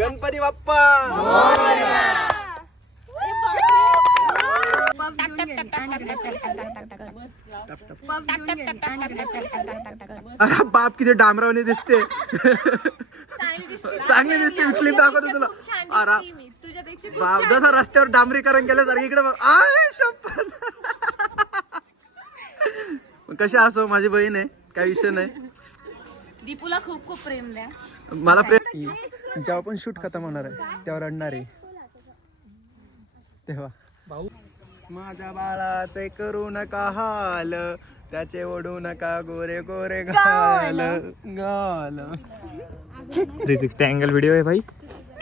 गणपती बाप्पा अरे बाप किती डामरावने दिसते चांगली दिसते विकली दाखवतो तुला अरे बाप जसं रस्त्यावर डांबरीकरण केल्यासारखं इकडे आय शपथ कशी असो माझी बहीण आहे काही विषय नाही दीपूला खूप खूप प्रेम द्या मला प्रेम जेव्हा पण शूट खतम होणार आहे तेव्हा रडणार आहे तेव्हा भाऊ माझ्या बाळाचे करू नका हाल त्याचे ओढू नका गोरे गोरे गाल गाल 360 अँगल व्हिडिओ आहे भाई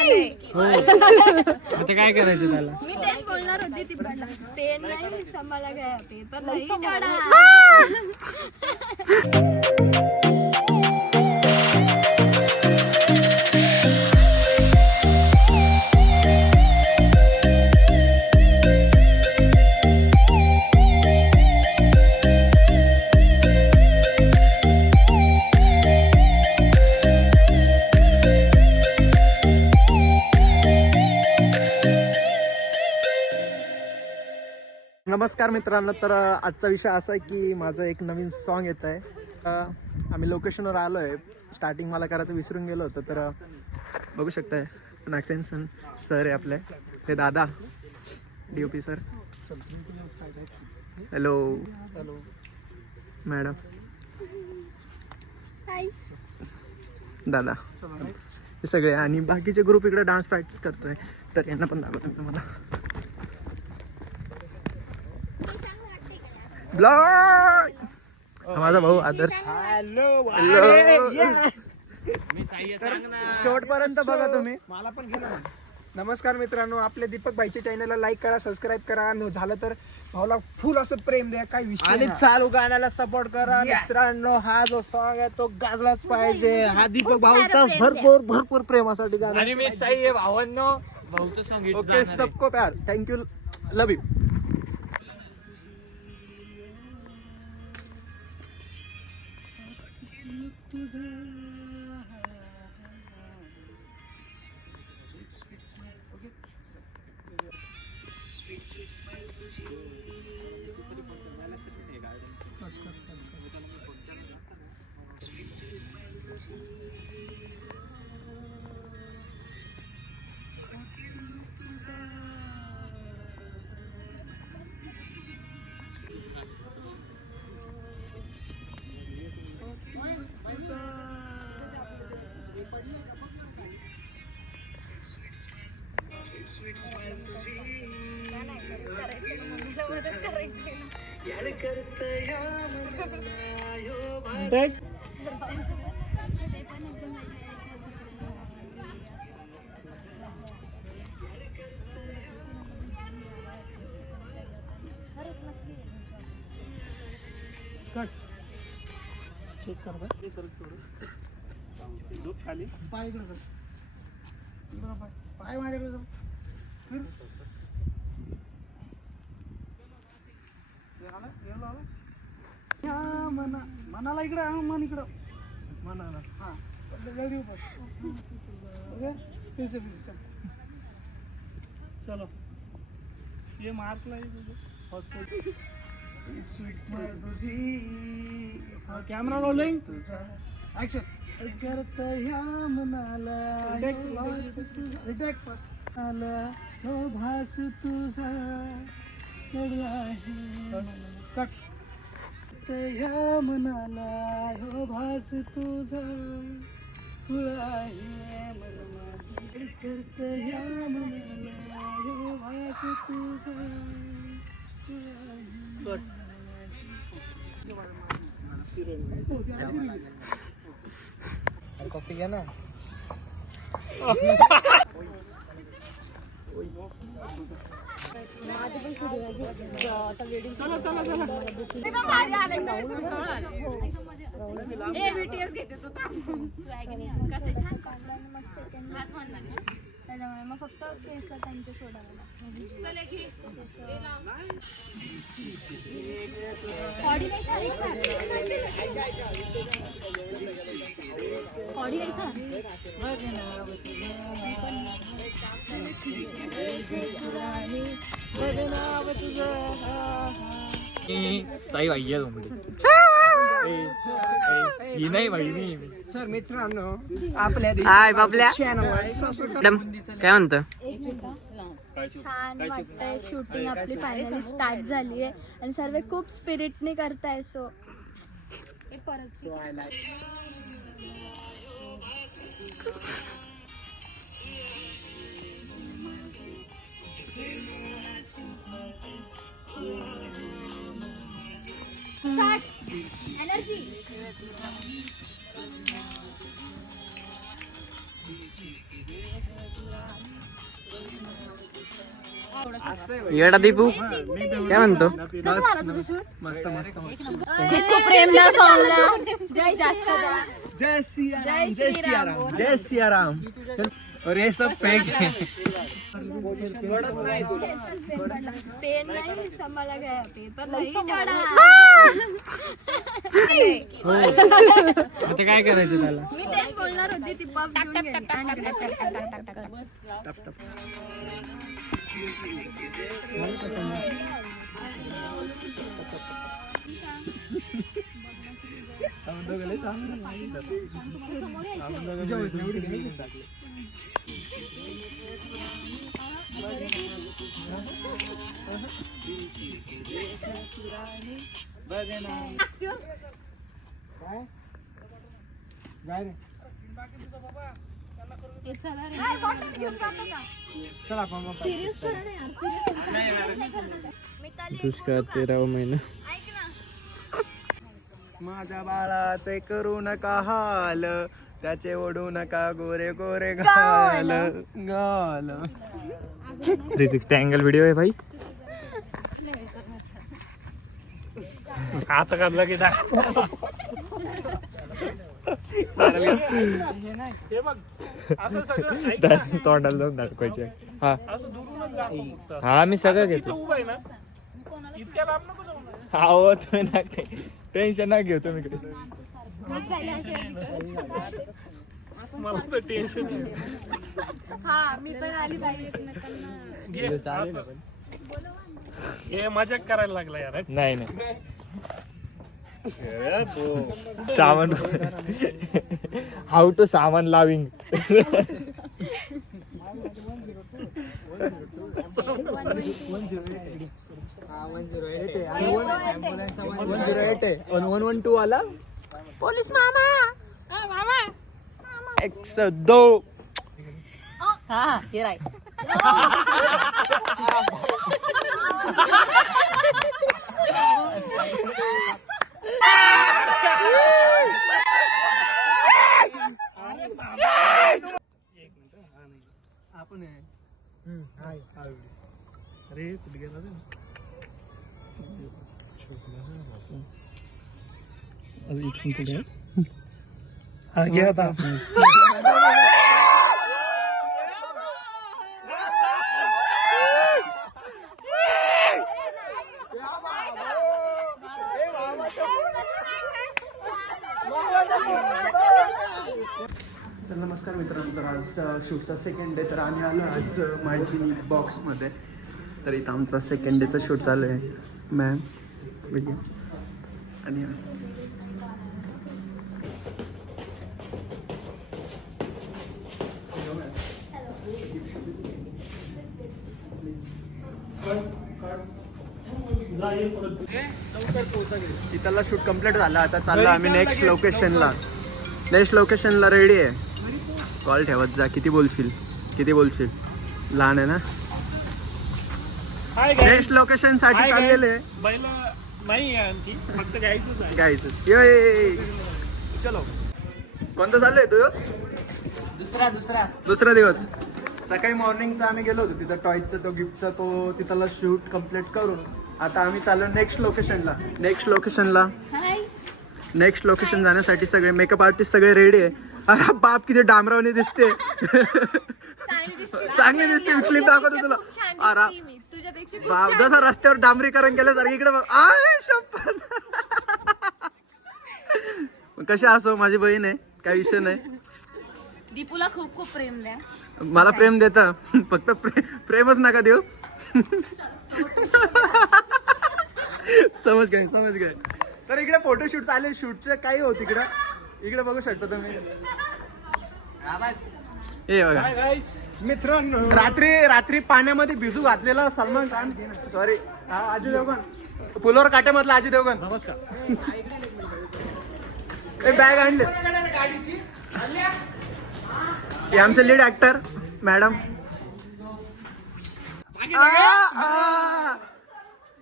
आता काय करायचं त्याला मी तेच बोलणार होती ती पण पेन नाही सांभाळा गया पेपर नाही चढा नमस्कार मित्रांनो तर आजचा विषय असा आहे की माझं एक नवीन सॉन्ग येत आहे आम्ही लोकेशनवर आलो आहे स्टार्टिंग मला करायचं विसरून गेलो होतं तर बघू शकताय नॅक्सेन्सन सर आहे आपले हे दादा DOP sir hello hello madam दादा हे सगळे आणि बाकीचे ग्रुप इकडे डान्स प्रॅक्टिस करतोय तर यांना पण दाखवतो तुम्हाला माझा भाऊ आदर्श शेवटपर्यंत बघा तुम्ही मला पण घे ना. नमस्कार मित्रांनो आपल्या दीपक भाईच्या चॅनलला लाईक करा सबस्क्राईब करा झालं तर भाऊला फुल असं प्रेम द्या काही विषय आणि नाही. चालू गाण्याला सपोर्ट करा मित्रांनो हा जो सॉन्ग आहे तो गाजलाच पाहिजे हा दीपक भाऊचा भरपूर भरपूर प्रेमासाठी गाणं आणि मी साई आहे भावांनो भाऊचं सॉन्ग ओके सबको प्यार थँक्यू लव यू पाय माझ्याकडे जाऊ. मनाला इकडं मन इकडं मनाला हा चलो ये मार्क कॅमेरा रोलिंग ऍक्शन करत ह्या मनाला हो भास तुझा कट ह्या मनाला हो भास तुझा करत ह्या मनाला हो भास तुझा कॉफी घ्या ना त्याच्यामुळे मग फक्त केसला त्यांचे सोडावं साई भाई आहे तुमची. ही नाही भाई मी. तर मित्रांनो आपल्या हाय बाबल्या channel मॅडम काय म्हणतं छान वाटतंय. शूटिंग आपली फायनली स्टार्ट झाली आहे आणि सर्व खूप स्पिरिटने करताय. सो परत एनर्जी. येडा दीपू काय म्हणतो मस्त मस्त खूप प्रेम ना सॉंगला. जास्त जय सियाराम जय सियाराम जय सियाराम. और ये सब फेक है. पेन नहीं संभाला गया, पेपर नहीं चढ़ा. आता काय करायचं त्याला. मी तेच बोलणार होती. ती पफ घेऊन गेली. टप टप. दुष्काळ 13वा महिना माझ्या बाळाचे करू नका हाल, त्याचे ओढू नका गोरे गोरे गाल गाल. 360 अँगल व्हिडिओ आहे भाई. आता काढला की तोंडाला जाऊन दाखवायचे. हा हा मी सगळं घेतो. हा टेन्शन ना घेऊ तुम्ही. मला तर टेन्शन. हा मी पण आली पाहिजे एकमेकांना. हे मजाक करायला लागला यार. नाही नाही सामान हाऊ टू सामान लाविंग. आणि 112 आला पोलीस मामा. 102. आपण अरे कुठे गेला इथून पुढे हा घ्या आता. तर नमस्कार मित्रांनो, तर आज शूटचा सेकंड डे. तर आम्ही आलो आज मांडचिनी बॉक्समध्ये. तर इथं आमचा सेकंड डेचा शूट चालू आहे. मॅम बघा आणि इथला शूट कम्प्लीट झाला. आता चाललो आम्ही नेक्स्ट लोकेशनला. नेक्स्ट लोकेशनला रेडी आहे. कॉल ठेवत जा. किती बोलशील लहान आहे ना. नेक्स्ट लोकेशन साठी चाललेले गायचं. चलो कोणता चालू आहे दिवस. दुसरा दिवस. सकाळी मॉर्निंगचा आम्ही गेलो होतो तिथं टॉयचा तो गिफ्टचा तो तिथला शूट कम्प्लीट करून आता आम्ही चाललो नेक्स्ट लोकेशन जाण्यासाठी. सगळे मेकअप आर्टिस्ट सगळे रेडी आहे. अरे बाप किती डामरावने दिसते. चांगली दिसते. क्लिप दाखवतो तुला. अरे बाप जसं रस्त्यावर डांबरीकरण केल्यासारखं इकडे बघ. आय शपथ. कशी असो माझी बहीण आहे, काही विषय नाही. दीपूला खूप खूप प्रेम द्या. मला प्रेम देता फक्त प्रेमच नका देऊ. समज गए. तर इकडे फोटोशूट चालेल. शूटचं काही हो तिकडं. इकडे बघू शकता तुम्ही. हे बघा मित्रांनो, रात्री पाण्यामध्ये भिजू घातलेला सलमान खान, सॉरी अजय देवगण, फुलोर काट्यामधला अजय देवगण. नमस्कार. बॅग आणले. हे आमचे लीड ऍक्टर मॅडम.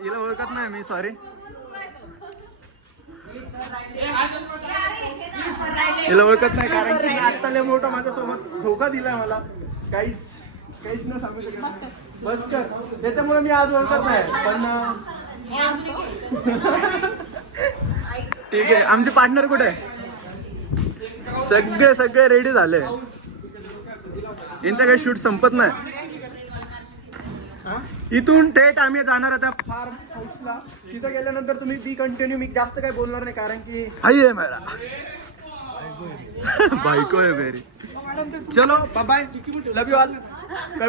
हिला ओळखत नाही मी, सॉरी. हिला ओळखत नाही कारण की आता लय मोठा माझ्यासोबत धोका दिलाय मला. काहीच न सांगू शकत. बस कर. त्याच्यामुळे मी आज ओळखत नाही. पण ठीक आहे. आमचे पार्टनर कुठे आहे? सगळे रेडी झाले. यांचं काही शूट संपत नाही. इथून थेट आम्ही जाणार आता फार्म हाऊसला. तिथं गेल्यानंतर तुम्ही बी कंटिन्यू. मी जास्त काही बोलणार नाही कारण की आई आहे मेरा, बायको आहे मेरी. चलो bye, love you all.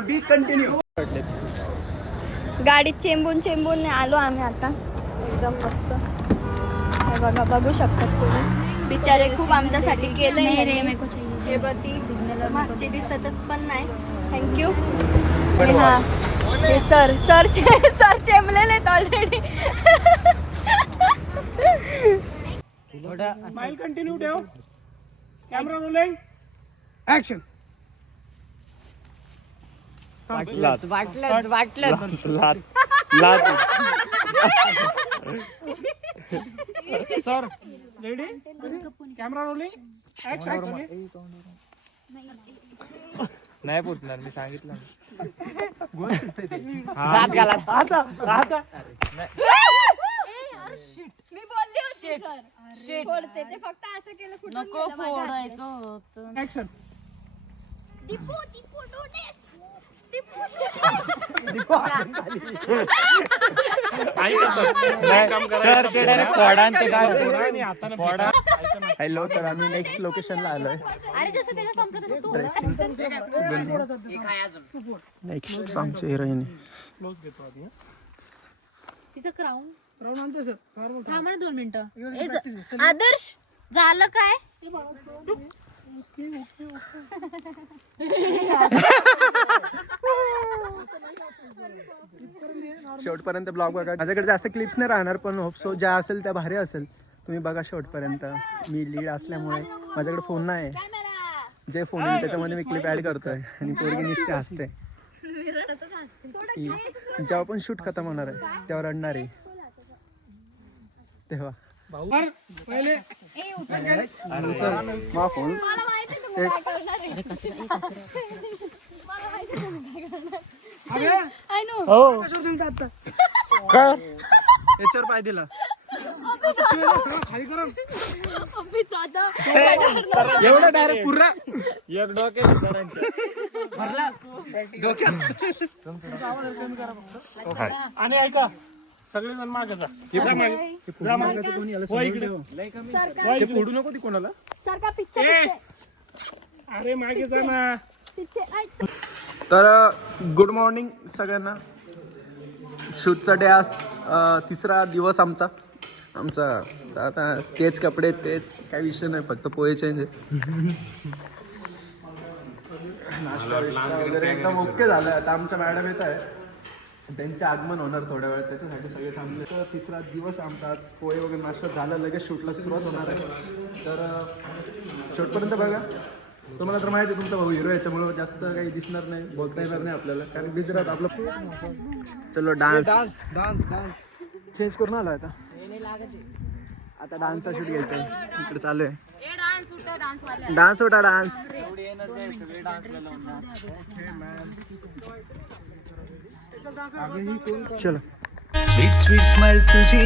Be continue. गाडीत चेंबून आलो आम्ही आता. एकदम मस्त. हे बघा, बघू शकतात तुम्ही. बिचारे खूप आमच्यासाठी केलं. हे बघी मागची दिसतच पण नाही. थँक्यू. हा हे सर चेंबलेले आहेत ऑलरेडी. स्माइल कंटिन्यू ठेव. Camera rolling, action. Sir ready, camera rolling, action. नाही पोचणार, मी सांगितलं. मी बोलली होती सर फोडते. ते फक्त असं केलं. नको फोडायचं. ऍक्शन. हॅलो. तर आम्ही नेक्स्ट लोकेशनला आलोय. नेक्स्ट आमचे हिरोईन तिचं क्राऊन आणतो सर. थांबा ना 2 मिनिटं. आदर्श झालं काय? शेवटपर्यंत ब्लॉग बघा. माझ्याकडे जास्त क्लिप्स नाही राहणार पण होप सो ज्या असेल त्या भारी असेल. तुम्ही बघा शेवटपर्यंत. मी लीड असल्यामुळे माझ्याकडे फोन नाही. जे फोन आहे त्याच्यामध्ये मी क्लिप ऍड करतोय आणि पोरगी नुसते हसते. जेव्हा पण शूट खतम होणार आहे तेव्हा रडणार आहे. तेव्हा पहिले फोन याच्यावर पाय दिला. खाली करा. एवढं डायरेक्ट पुरा एक डोक्यात आणि ऐका, सगळेजण मागे जा. फोडू नको ती कोणाला. सारखा पिक्चर. अरे मागे जा ना. तर गुड मॉर्निंग सगळ्यांना. शूटचा डे आज 3रा दिवस आमचा. आता तेच कपडे तेच काही विषय नाही, फक्त पोहे चेंज आहे. नाश्ता वगैरे एकदम ओके झालं. आता आमच्या मॅडम येत आहे. त्यांचे आगमन होणार थोड्या वेळात, त्याच्यासाठी सगळे थांबले. तर 3रा दिवस आमचा आज. पोहे वगैरे नाश्ता झालं, लगेच शूटला सुरुवात होणार आहे. तर शेवटपर्यंत बघा. तुम्हाला तर माहिती आहे तुमचा भाऊ हिरो, याच्यामुळे जास्त काही दिसणार नाही, बोलता येणार नाही आपल्याला कारण गुजरात आपलं. चलो डान्स चेंज करून आलो आता डान्सचा शूट घ्यायचा आहे. इकडे चालू आहे डान्स. होता डान्स. चलो. स्वीट स्वीट स्माइल तुझी,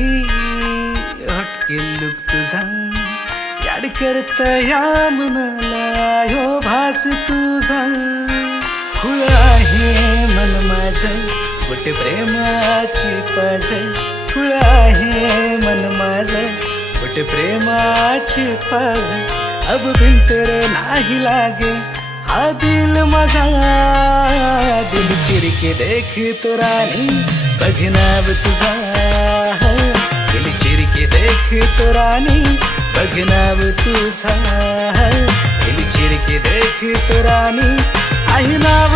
हटके लुक तुझा, याड करता या मनाला ह्यो भास तुझा. खुळ आहे मन माझं, कुठे प्रेमाची पाज. खुळ आहे मन माझं, कुठे प्रेमाची पाज. अब बिन तेरे नाही लागे हा दिल माझा दिल चिरके देख तो रानी बघ नाव तुझा दिल चिरके देख तो रानी बघ नाव तुझा दिल चिरके देख तो रानी आहे नाव